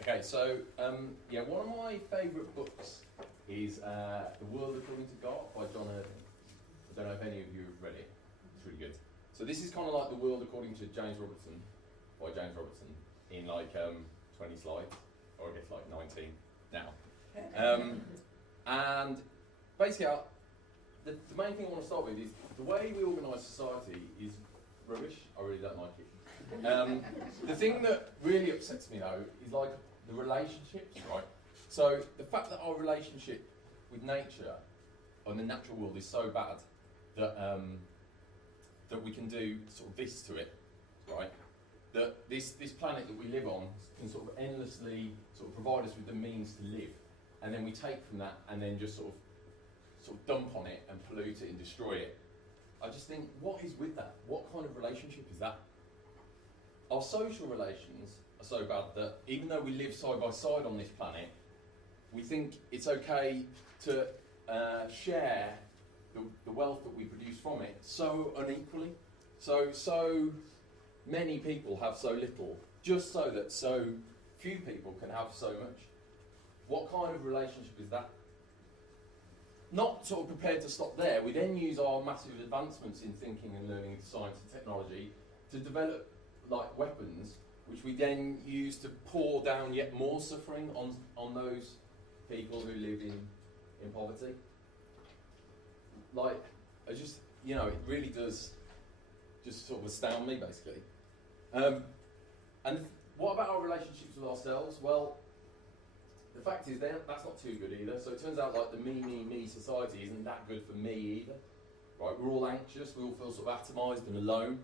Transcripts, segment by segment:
Okay, so yeah, one of my favourite books is The World According to God by John Irving. I don't know if any of you have read it. It's really good. So this is kind of like The World According to James Robertson by James Robertson in like 20 slides, or I guess like 19 now. And basically, the main thing I want to start with is the way we organise society is rubbish. I really don't like it. The thing that really upsets me though is like the relationships, right? So the fact that our relationship with nature and the natural world is so bad that that we can do sort of this to it, right? That this planet that we live on can sort of endlessly sort of provide us with the means to live, and then we take from that and then just sort of dump on it and pollute it and destroy it. I just think, what is with that? What kind of relationship is that? Our social relations are so bad that even though we live side by side on this planet, we think it's okay to share the wealth that we produce from it so unequally. So many people have so little, just so that so few people can have so much. What kind of relationship is that? Not sort of prepared to stop there, we then use our massive advancements in thinking and learning, science and technology to develop like weapons, which we then use to pour down yet more suffering on those people who live in poverty. Like, I just, you know, it really does just sort of astound me, basically. And what about our relationships with ourselves? Well, the fact is that's not too good either. So it turns out like the me society isn't that good for me either. Right? We're all anxious, we all feel sort of atomised and alone.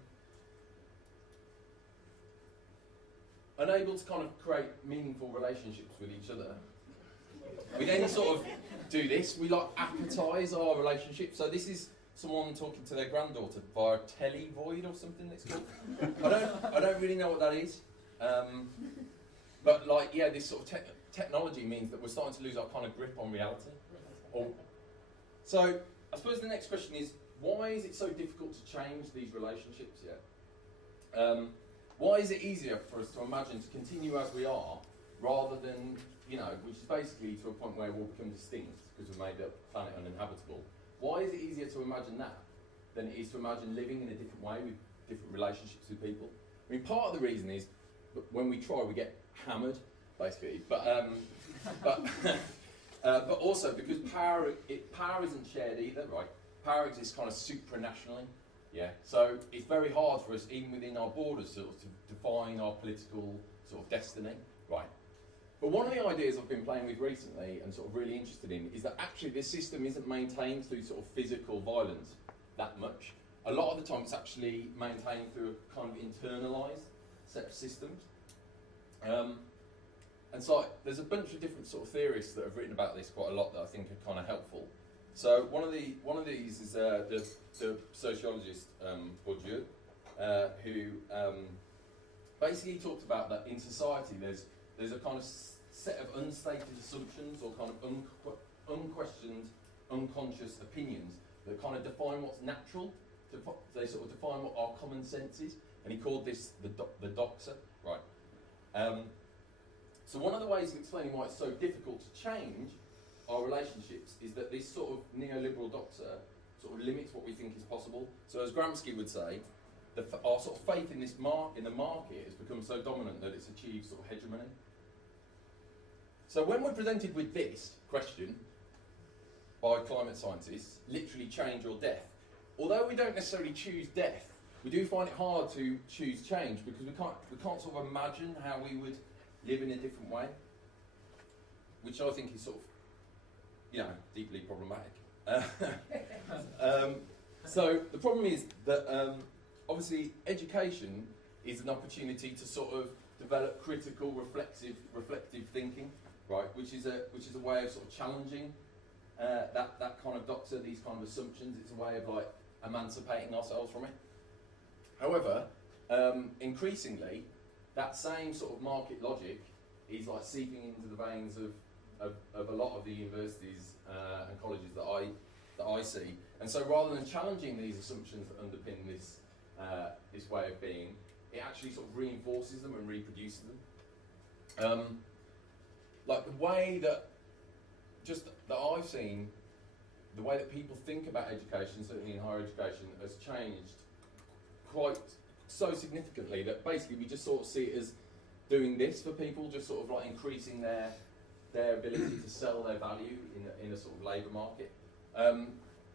Unable to kind of create meaningful relationships with each other. We then sort of do this, we like appetise our relationship. So this is someone talking to their granddaughter via televoid or something it's called. I don't really know what that is. But like, yeah, this sort of technology means that we're starting to lose our kind of grip on reality. So I suppose the next question is, why is it so difficult to change these relationships yet? Why is it easier for us to imagine to continue as we are, rather than, you know, which is basically to a point where we'll become extinct because we've made the planet uninhabitable. Why is it easier to imagine that than it is to imagine living in a different way with different relationships with people? I mean, part of the reason is that when we try, we get hammered, basically. But also because power isn't shared either, right? Power exists kind of supranationally. Yeah, so it's very hard for us, even within our borders, sort of, to define our political sort of destiny, right? But one of the ideas I've been playing with recently and sort of really interested in is that actually this system isn't maintained through sort of physical violence that much. A lot of the time it's actually maintained through a kind of internalised set of systems. And so there's a bunch of different sort of theorists that have written about this quite a lot that I think are kind of helpful. So one of these is the sociologist Bourdieu, who basically talked about that in society there's a kind of set of unstated assumptions or kind of unquestioned, unconscious opinions that kind of define what's natural. They sort of define what our common sense is, and he called this the doxa, right? So one of the ways of explaining why it's so difficult to change our relationships is that this sort of neoliberal doxa sort of limits what we think is possible. So as Gramsci would say, our sort of faith in in the market has become so dominant that it's achieved sort of hegemony. So when we're presented with this question by climate scientists, literally change or death, although we don't necessarily choose death, we do find it hard to choose change because we can't sort of imagine how we would live in a different way, which I think is sort of, you know, deeply problematic. So the problem is that obviously education is an opportunity to sort of develop critical, reflective thinking, right? Which is a way of sort of challenging that kind of doxa, these kind of assumptions. It's a way of like emancipating ourselves from it. However, increasingly, that same sort of market logic is like seeping into the veins of a lot of the universities and colleges that I see. And so rather than challenging these assumptions that underpin this way of being, it actually sort of reinforces them and reproduces them. like the way that I've seen, the way that people think about education, certainly in higher education, has changed quite so significantly that basically we just sort of see it as doing this for people, just sort of like increasing their ability to sell their value in a sort of labour market.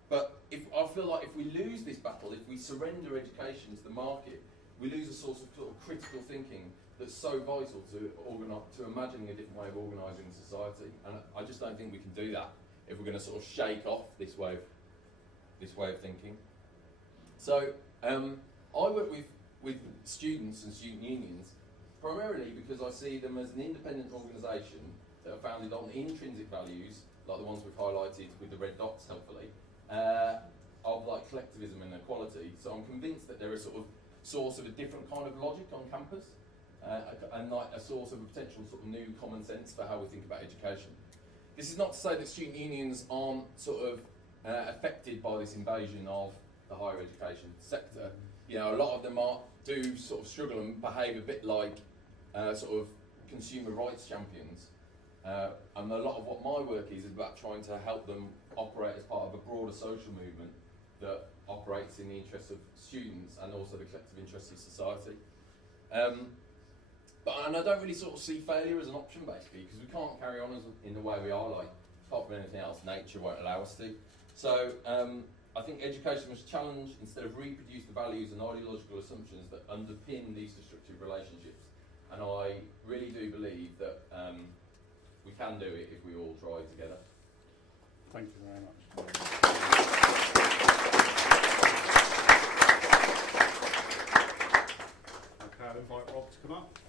But I feel like if we lose this battle, if we surrender education to the market, we lose a source of sort of critical thinking that's so vital to imagining a different way of organising society. And I just don't think we can do that if we're going to sort of shake off this way of thinking. So I work with students and student unions primarily because I see them as an independent organisation that are founded on intrinsic values, like the ones we've highlighted with the red dots, helpfully, of like collectivism and equality. So I'm convinced that they're a sort of source of a different kind of logic on campus, and like a source of a potential sort of new common sense for how we think about education. This is not to say that student unions aren't sort of affected by this invasion of the higher education sector. You know, a lot of them do sort of struggle and behave a bit like sort of consumer rights champions. And a lot of what my work is about trying to help them operate as part of a broader social movement that operates in the interests of students and also the collective interests of society. And I don't really sort of see failure as an option, basically, because we can't carry on in the way we are, like, apart from anything else, nature won't allow us to. So I think education must challenge instead of reproduce the values and ideological assumptions that underpin these destructive relationships. And I really do believe that we can do it if we all try together. Thank you very much. Okay, I'll invite Rob to come up.